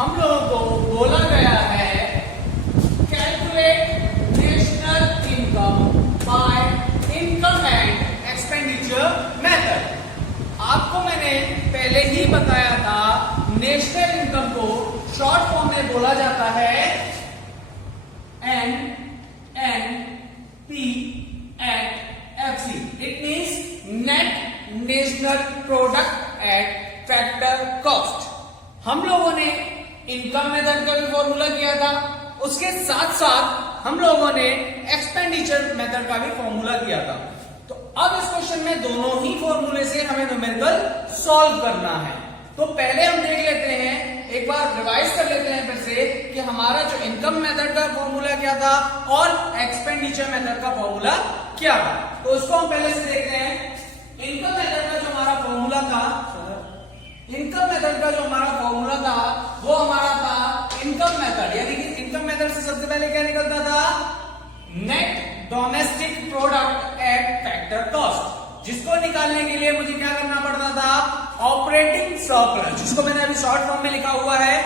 हम लोगों को बोला गया है calculate national income by income and expenditure method. आपको मैंने पहले ही बताया था नेशनल इनकम को शॉर्ट फॉर्म में बोला जाता है NNPFC। It means net national product at factor cost. हम लोगों ने इनकम मेथड का भी फॉर्मूला किया था, उसके साथ साथ हम लोगों ने एक्सपेंडिचर मेथड का भी फॉर्मूला किया था। तो अब इस क्वेश्चन में दोनों ही फॉर्मूले से हमें न्यूमेरिकल सॉल्व करना है। तो पहले हम देख लेते हैं, एक बार रिवाइज कर लेते हैं फिर से कि हमारा जो इनकम मेथड का फॉर्मूला क्या था और एक्सपेंडिचर मेथड का फॉर्मूला क्या था। तो उसको हम पहले से देखते हैं। इनकम मेथड का जो हमारा फॉर्मूला था, इनकम मेथड का जो हमारा फॉर्मूला था वो हमारा था इनकम मेथड, यानी कि इनकम मेथड से सबसे पहले क्या निकलता था, net domestic product at factor cost, जिसको निकालने के लिए मुझे क्या करना पड़ता था, ऑपरेटिंग सरप्लस, जिसको मैंने अभी शॉर्ट फॉर्म में लिखा हुआ है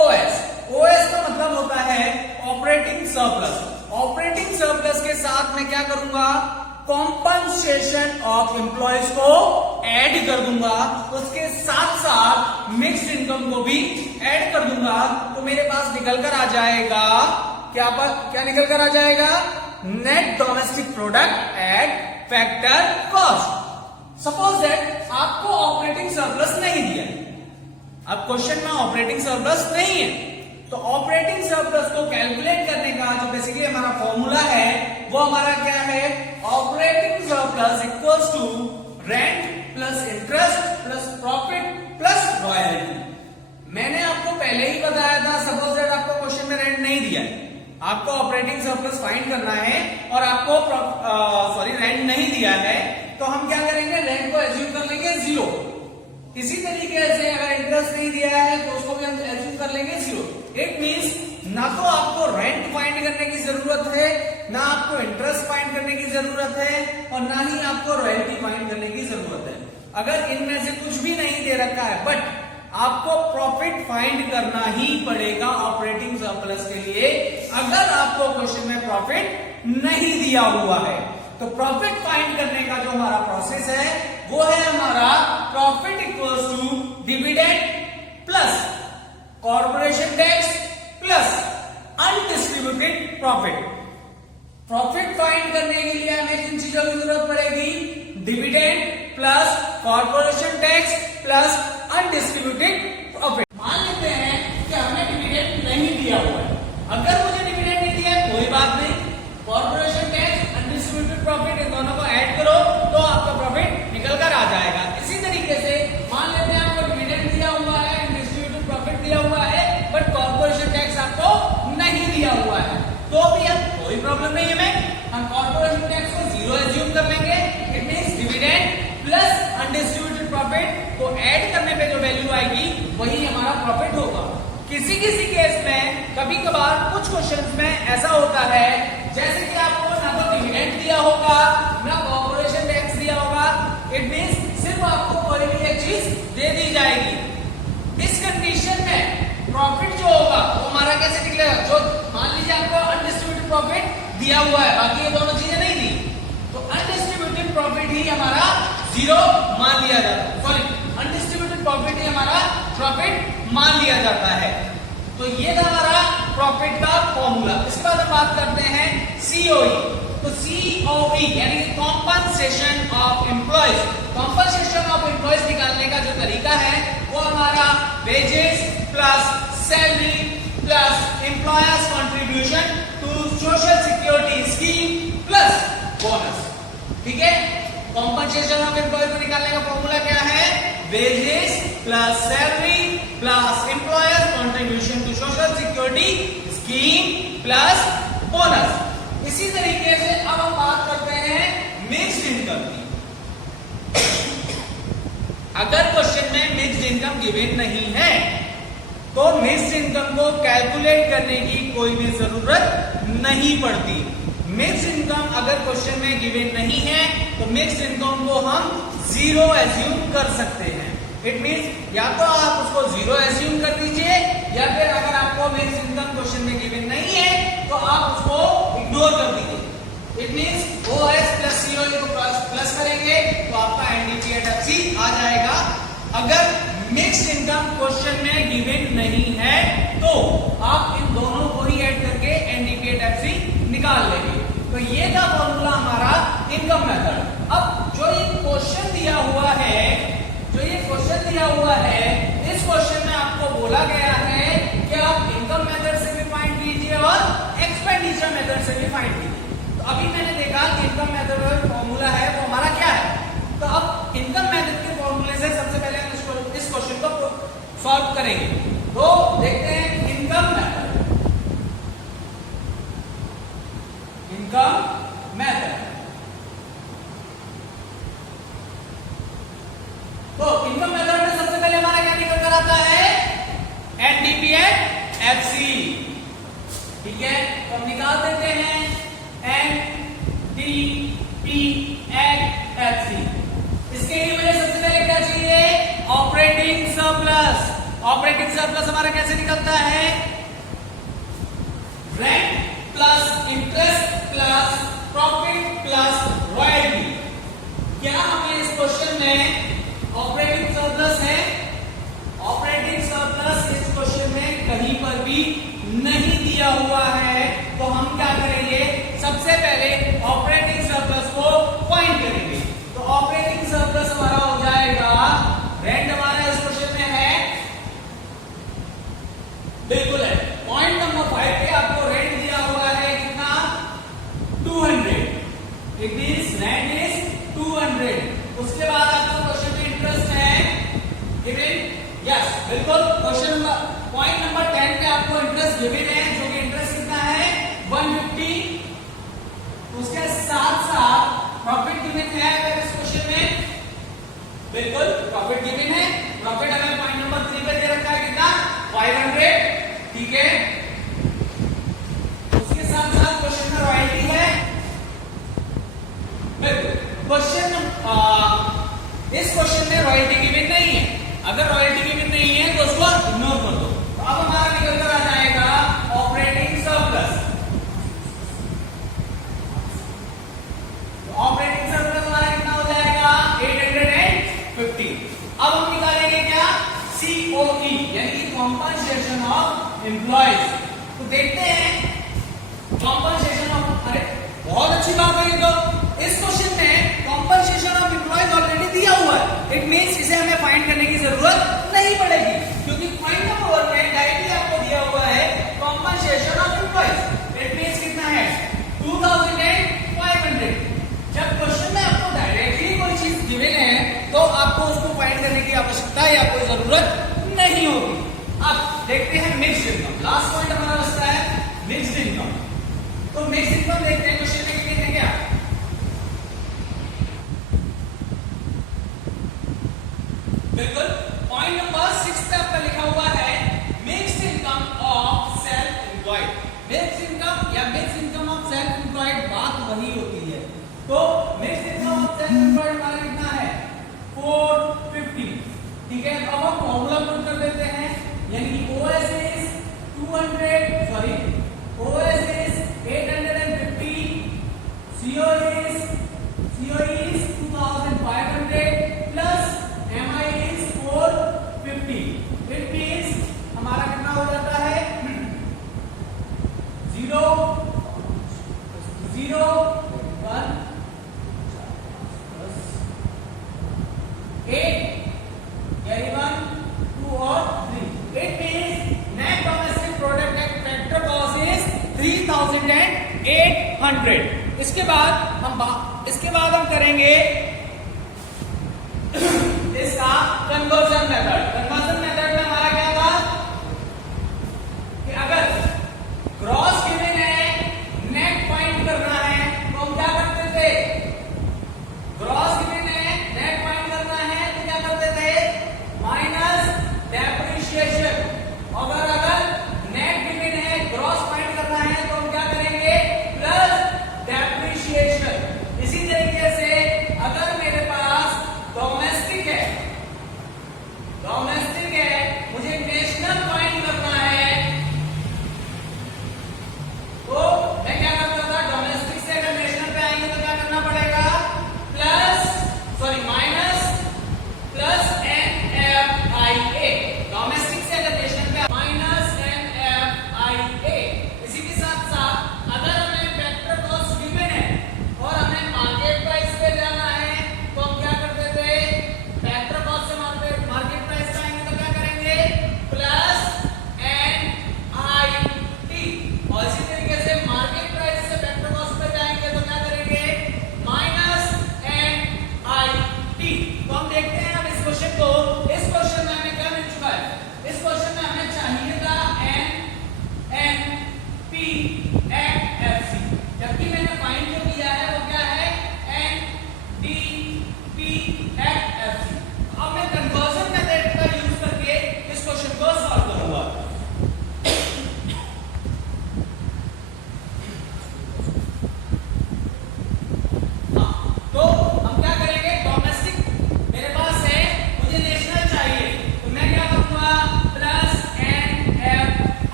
ओएस। ओएस का मतलब होता है ऑपरेटिंग सरप्लस। ऑपरेटिंग सरप्लस के साथ मैं क्या करूंगा, कॉम्पनसेशन ऑफ एम्प्लॉयज को ऐड कर दूंगा, उसके साथ साथ मिक्स्ड इनकम को भी ऐड कर दूंगा। तो मेरे पास निकल कर आ जाएगा क्या निकल कर आ जाएगा, net domestic product at factor cost. Suppose that आपको ऑपरेटिंग सरप्लस नहीं दिया, अब क्वेश्चन में ऑपरेटिंग सरप्लस नहीं है, तो ऑपरेटिंग सरप्लस को कैलकुलेट करने का जो बेसिकली हमारा फॉर्मूला है वो हमारा क्या है, operating surplus equals to rent plus interest plus profit plus royalty. मैंने आपको पहले ही बताया था, सपोज दैट आपको क्वेश्चन में रेंट नहीं दिया है, आपको ऑपरेटिंग सरप्लस फाइंड करना है और आपको रेंट नहीं दिया है, तो हम क्या करेंगे, रेंट को एज्यूम कर लेंगे 0। इसी तरीके से अगर इंटरेस्ट नहीं दिया है तो उसको भी हम एज्यूम कर लेंगे 0। इट मींस ना तो आपको रेंट फाइंड करने की जरूरत है, ना आपको इंटरेस्ट फाइंड करने की जरूरत है, और ना ही आपको रॉयल्टी फाइंड करने की जरूरत है। अगर इनमें से कुछ भी नहीं दे रखा है, बट आपको प्रॉफिट फाइंड करना ही पड़ेगा ऑपरेटिंग सरप्लस के लिए, अगर आपको क्वेश्चन में प्रॉफिट नहीं दिया हुआ है। तो प्रॉफिट फाइंड करने का जो हमारा प्रोसेस है वो है हमारा profit equals to dividend plus corporation tax plus undistributed profit. Profit find करने के लिए हमें किन चीजों की जरूरत पड़ेगी, dividend plus corporation tax plus undistributed profit. मान लेते हैं कि हमें डिविडेंड नहीं दिया हुआ है, अगर मुझे डिविडेंड नहीं दिया है कोई बात नहीं, corporation tax undistributed profit in दोनों को ऐड करो तो आपका प्रॉफिट निकल कर आ जाएगा। इसी तरीके से मान लेते हैं आपको डिविडेंड दिया हुआ है, अनडिस्ट्रीब्यूटेड प्रॉफिट दिया हुआ है, बट कॉर्पोरेशन टैक्स आपको नहीं दिया हुआ है, तो भी अब कोई प्रॉब्लम नहीं है, हम कॉर्पोरेशन टैक्स को 0 एज्यूम कर लेंगे। It means dividend plus undistributed profit को ऐड करने पे जो वैल्यू आएगी वही हमारा प्रॉफिट होगा। किसी किसी केस में कभी कभार कुछ क्वेश्चंस में ऐसा होता है, जैसे कि आपको ना तो डिविडेंड दिया होगा ना कॉर्पोरेशन टैक्स दिया होगा, इट मींस सिर्फ आपको कोई भी एक चीज दे दी जाएगी। इस कंडीशन में प्रॉफिट जो होगा वो हमारा कैसे निकलेगा, जो मान लीजिए आपको अनडिस्ट्रीब्यूटेड प्रॉफिट दिया हुआ है, बाकी ये दोनों चीजें नहीं दी, तो अनडिस्ट्रीब्यूटेड प्रॉफिट ही हमारा 0 मान लिया जाता है, सॉरी अनडिस्ट्रीब्यूटेड प्रॉफिट ही हमारा प्रॉफिट मान लिया जाता है। तो ये था हमारा प्रॉफिट का फॉर्मूला। इसके बाद हम बात करते हैं सीओई। तो सीओई यानी कि compensation of employees. Compensation of employees निकालने का जो तरीका है वो हमारा wages plus salary plus employers contribution to social security scheme plus bonus. ठीक है, कॉम्पनसेशन ऑफ एम्प्लॉयज को निकालने का फॉर्मूला क्या है, wages plus salary plus employer contribution to social security scheme plus bonus. इसी तरीके से अब हम बात करते हैं मिक्स्ड इनकम की। अगर क्वेश्चन में मिक्स्ड इनकम गिवन नहीं है तो मिक्स्ड इनकम को कैलकुलेट करने की कोई भी जरूरत नहीं पड़ती। मिक्स्ड इनकम अगर क्वेश्चन में गिवन नहीं है तो मिक्स्ड इनकम को हम 0 एज्यूम कर सकते हैं। इट मींस या तो आप उसको 0 एज्यूम कर दीजिए या फिर अगर आपको मिक्स इनकम क्वेश्चन में गिवन नहीं है तो आप उसको इग्नोर कर दीजिए। It means OS plus COE को प्लस करेंगे तो आपका एनडीपी एट एफसी आ जाएगा। अगर मिक्स इनकम क्वेश्चन में गिवन नहीं है तो आप इन दोनों को ही ऐड करके एनडीपी एट एफसी निकाल लेंगे। तो ये था फॉर्मूला हमारा इनकम मेथड। अब जो ये क्वेश्चन दिया हुआ है, इस क्वेश्चन में आपको बोला गया है कि आप इनकम मेथड से भी फाइंड कीजिए और एक्सपेंडिचर मेथड से भी फाइंड कीजिए। तो अभी मैंने देखा कि इनकम मेथड का फॉर्मूला है वो हमारा क्या है। तो अब इनकम मेथड के फॉर्मूले से सबसे पहले हम इस क्वेश्चन को सॉल्व करेंगे। तो देखते हैं इनकम मेथड। तो इनकम मेथड में सबसे पहले हमारा क्या निकल कर आता है, एनडीपी एट एफसी। ठीक है, तो हम निकाल देते हैं एनडीपी एट एफसी। इसके लिए मुझे सबसे पहले क्या चाहिए, ऑपरेटिंग सरप्लस। ऑपरेटिंग सरप्लस हमारा कैसे निकलता है, rent plus interest plus profit plus royalty. क्या हमें इस क्वेश्चन में ऑपरेटिंग सरप्लस है? ऑपरेटिंग सरप्लस इस क्वेश्चन में कहीं पर भी नहीं दिया हुआ है। तो हम क्या करेंगे, सबसे पहले ऑपरेटिंग सरप्लस को फाइंड करेंगे। तो ऑपरेटिंग सरप्लस हमारा हो जाएगा, रेंट हमारा इस क्वेश्चन में है, बिल्कुल है। पॉइंट नंबर 5 पे आपको रेंट दिया हुआ है कितना, 200। It means rent is 200। उसके बाद आपको क्वेश्चन में इंटरेस्ट है गिवन, यस बिल्कुल। क्वेश्चन नंबर पॉइंट नंबर 10 पे आपको इंटरेस्ट गिवन है, जो कि इंटरेस्ट कितना है 150। उसके साथ साथ प्रॉफिट गिवन है अगर इस क्वेश्चन में, बिल्कुल प्रॉफिट गिवन है। प्रॉफिट अगर पॉइंट नंबर 3 पे दे रखा है कितना, 500। ठीक है, उसके साथ साथ क्वेश्चन में रॉयल्टी है, बिल्कुल। क्वेश्चन इस क्वेश्चन में रॉयल्टी गिवन नहीं है। अगर रॉयल्टी गिवन नहीं है तो उसको इग्नोर कर दो। तो अब हमारा निकल कर आ जाएगा ऑपरेटिंग सरप्लस। तो ऑपरेटिंग सरप्लस हमारा कितना हो जाएगा, 850। अब हम निकालेंगे क्या, COE यानी कि कॉम्पनसेशन ऑफ एम्प्लॉयज। तो देखते हैं कॉम्पनसेशन ऑफ, अरे बहुत अच्छी बात है। तो इस क्वेश्चन में कॉम्पनसेशन ऑफ एम्प्लॉयज ऑलरेडी दिया हुआ है। इट मींस इसे हमें फाइंड करने की जरूरत नहीं पड़ेगी, क्योंकि पॉइंट नंबर 1 में डायरेक्टली आपको दिया हुआ है compensation of employees. It means कितना है, 2500। जब क्वेश्चन में आपको डायरेक्टली कोई चीज गिवन है तो आपको उसको फाइंड करने की आवश्यकता या कोई जरूरत नहीं होगी। अब देखते हैं मिक्स्ड इनकम। लास्ट पॉइंट हमारा बचता है मिक्स्ड इनकम। तो मिक्स्ड इनकम देखते हैं क्वेश्चन में कितने क्या, बिल्कुल पॉइंट नंबर 6 पे आपका लिखा हुआ है mixed income of self employed. Mixed income या mixed income of self employed बात वही होती है। तो mixed income of self employed हमारा कितना है, 450। ठीक है, अब हम फॉर्मूला पुट कर देते हैं, यानी कि OS is 850, COE is 2500 plus MI is 450। It means हमारा कितना हो जाता है, 0 0 1 8 यानी 1 2 और 3। It means net domestic product at factor cost is 3800। इसके बाद हम करेंगे इसका कन्वर्जन मेथड। कन्वर्जन मेथड में हमारा क्या था कि अगर ग्रॉस गिवन है, नेट फाइंड करना है, तो हम क्या करते थे, ग्रॉस गिवन है, नेट फाइंड करना है तो क्या करते थे, माइनस डेप्रिसिएशन। और अगर नेट गिवन है, ग्रॉस फाइंड करना है तो हम क्या करेंगे, प्लस डेप्रिसिएशन। इसी तरीके से अगर मेरे पास डोमेस्टिक है, डोमेस्टिक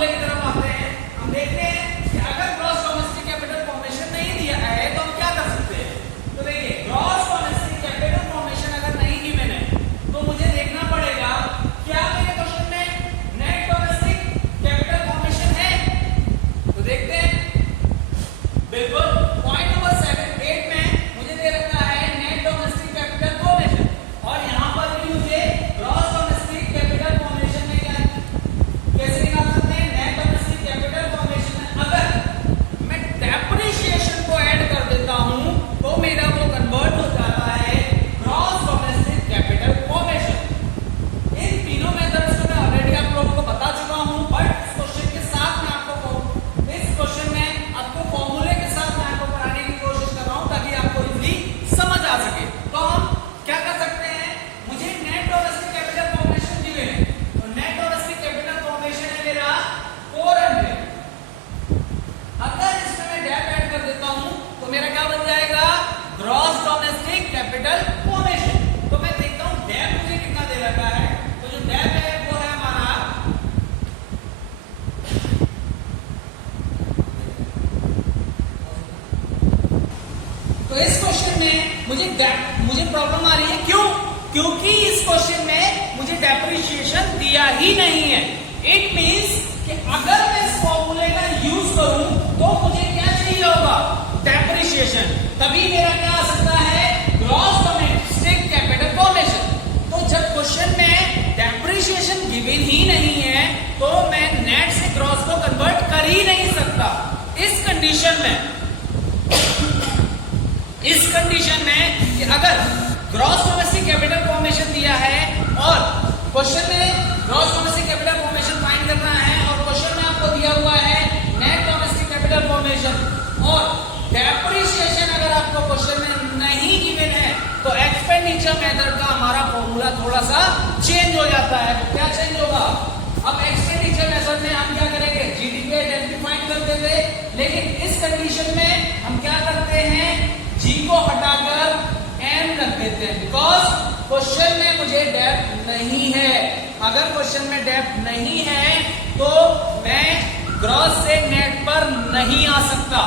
फॉर्मूले की तरफ आते हैं, हम देखते हैं कि अगर ग्रॉस डोमेस्टिक कैपिटल फॉर्मेशन नहीं दिया है तो हम क्या कर सकते हैं। तो देखिए ग्रॉस डोमेस्टिक कैपिटल फॉर्मेशन अगर नहीं गिवन है तो मुझे देखना पड़ेगा क्या मेरे क्वेश्चन में नेट डोमेस्टिक कैपिटल फॉर्मेशन है। तो देखते हैं, बिल्कुल पॉइंट नंबर 7 में मुझे दे रखा है नेट डोमेस्टिक कैपिटल फॉर्मेशन, और यहां पर भी मुझे ग्रॉस डोमेस्टिक कैपिटल फॉर्मेशन में क्या कैसे निकाल सकते हैं। नेट डोमेस्टिक कैपिटल फॉर्मेशन में अगर मैं डेप्रिसिएशन को ऐड कर देता हूं तो मेरा वो कन्वर्ट हो जाता है ग्रॉस डोमेस्टिक कैपिटल फॉर्मेशन। इन तीनों मेथड्स को मैं ऑलरेडी आप लोगों को बता चुका हूं, बट इस क्वेश्चन के साथ मैं आपको इस क्वेश्चन में आपको फॉर्मूले के साथ मैं आपको कराने की कोशिश कर रहा हूं ताकि आपको इजीली समझ आ सके। तो हम क्या कर सकते हैं, मुझे नेट डोमेस्टिक कैपिटल फॉर्मेशन दी है, तो नेट डोमेस्टिक कैपिटल फॉर्मेशन है मेरा 400। अगर इसमें मैं डेप ऐड कर देता हूं तो मेरा क्या बन जाएगा, ग्रॉस डोमेस्टिक कैपिटल फॉर्मेशन। तो मैं देखता हूं डेप मुझे कितना दे रखा है, तो जो डेप है वो है हमारा तो इस क्वेश्चन में मुझे प्रॉब्लम आ रही है, क्यों? क्योंकि इस क्वेश्चन में मुझे डेप्रिसिएशन दिया ही नहीं है। इट मींस कि अगर मैं इस फॉर्मूले का यूज करूं तो मुझे क्या चाहिए होगा, डेप्रिसिएशन, तभी मेरा क्या आ सकता है, ग्रॉस डोमेस्टिक कैपिटल फॉर्मेशन। तो जब क्वेश्चन में डेप्रिसिएशन गिवन ही नहीं है तो मैं नेट से ग्रॉस को कन्वर्ट कर ही नहीं सकता। इस कंडीशन में कि अगर ग्रॉस डोमेस्टिक कैपिटल फॉर्मेशन दिया है और क्वेश्चन में gross domestic capital formation find करना है और क्वेश्चन में आपको दिया हुआ है नेट डोमेस्टिक कैपिटल फॉर्मेशन और डेप्रिसिएशन अगर आपको क्वेश्चन में नहीं गिवन है तो एक्सपेंडिचर मेथड का हमारा फॉर्मूला थोड़ा सा चेंज हो जाता है। तो क्या चेंज होगा, अब एक्सपेंडिचर मेथड में हम क्या करेंगे, जीडीपी डेल्टी फाइंड करते थे, लेकिन इस कंडीशन में हम क्या करते हैं, जी को हटाकर एम रख देते हैं, बिकॉज क्वेश्चन में मुझे डेप्थ नहीं है। अगर क्वेश्चन में डेप्थ नहीं है तो मैं ग्रॉस से नेट पर नहीं आ सकता।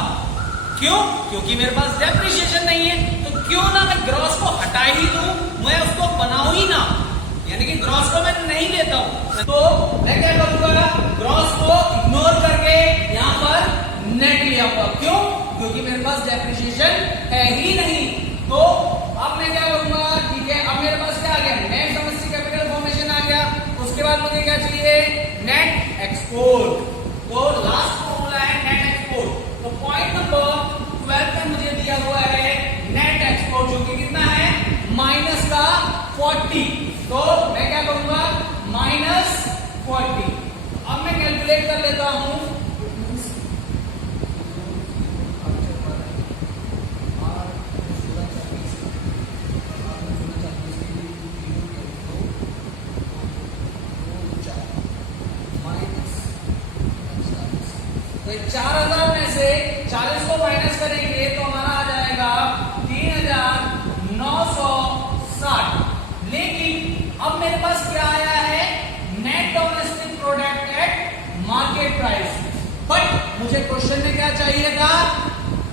क्यों? क्योंकि मेरे पास डेप्रिसिएशन नहीं है। तो क्यों ना मैं ग्रॉस को हटा ही दूं, मैं उसको बनाऊं ही ना, यानी कि ग्रॉस को मैं नहीं लेता हूं। तो मैं क्या करूंगा, ग्रॉस को इग्नोर करके यहां पर नेट लिया होगा। क्यों? क्योंकि मेरे पास डेप्रिसिएशन है ही नहीं। तो अब मैं क्या करूंगा, ठीक है, अब मेरे पास क्या आ गया, नेट डोमेस्टिक कैपिटल फॉर्मेशन आ गया। उसके बाद मुझे क्या चाहिए, नेट एक्सपोर्ट। तो लास्ट फॉर्मूला है नेट एक्सपोर्ट। तो पॉइंट नंबर 12 में मुझे दिया हुआ है नेट एक्सपोर्ट, जो कि कितना है, माइनस का 40। तो मैं क्या करूंगा, -40। अब मैं कैलकुलेट कर लेता हूं, तो 4000 में से 40 को माइनस करेंगे तो हमारा आ जाएगा 3960। लेकिन अब मेरे पास क्या आया है, net domestic product at market price. But मुझे क्वेश्चन में क्या चाहिए था,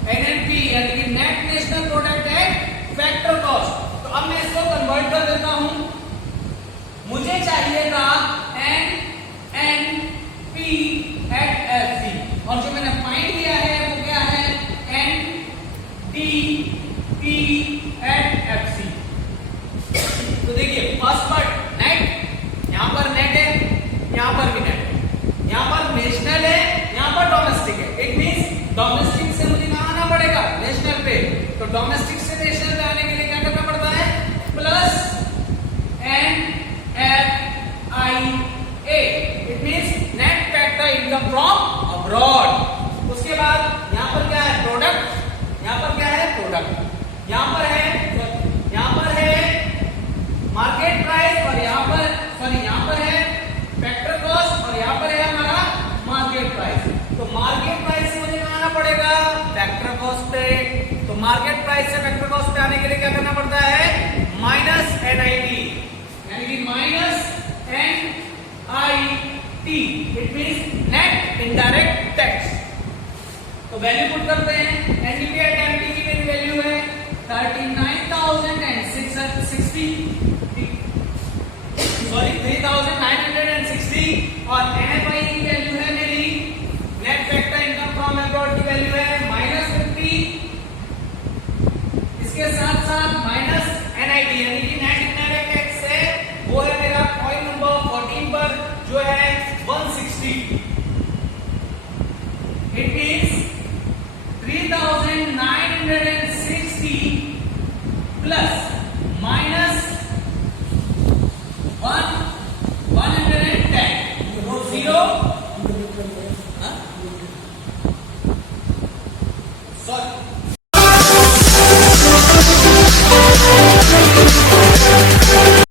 एनएनपी यानी कि net national product at factor cost. तो अब मैं इसको कन्वर्ट कर देता हूं, मुझे चाहिए था एनएनपी एट एफसी, और जो मैंने फाइंड किया है वो क्या है, एनटीपी एट एफसी। तो देखिए फर्स्ट पार्ट नेट, यहां पर नेट है, यहां पर भी नेट है, यहां पर नेशनल है, यहां पर डोमेस्टिक है। इट मींस डोमेस्टिक से मुझे कहां आना पड़ेगा, नेशनल पे। तो डोमेस्टिक से नेशनल पे आने के लिए क्या करना पड़ता है, plus NFIA। It means net factor income from abroad. उसके बाद यहां पर क्या है, प्रोडक्ट, यहां पर क्या है, प्रोडक्ट, यहां पर है मार्केट प्राइस, और यहां पर है फैक्टर कॉस्ट, और यहां पर है हमारा मार्केट प्राइस। तो मार्केट प्राइस से मुझे कहां आना पड़ेगा, फैक्टर कॉस्ट पे। तो मार्केट प्राइस से फैक्टर कॉस्ट पे आने के लिए क्या करना पड़ता है, माइनस NIT, यानी कि minus NIT। It means net indirect tax. तो वैल्यू पुट करते हैं। एनडीपी एट एमटी की मेरी वैल्यू है 39,960 और एनएफआई की वैल्यू है मेरी net factor income from abroad की वैल्यू है -50। इसके साथ साथ माइनस एनआईटी यानी कि नेट इनडायरेक्ट टैक्स है, वो है मेरा पॉइंट नंबर 14 पर जो है 160।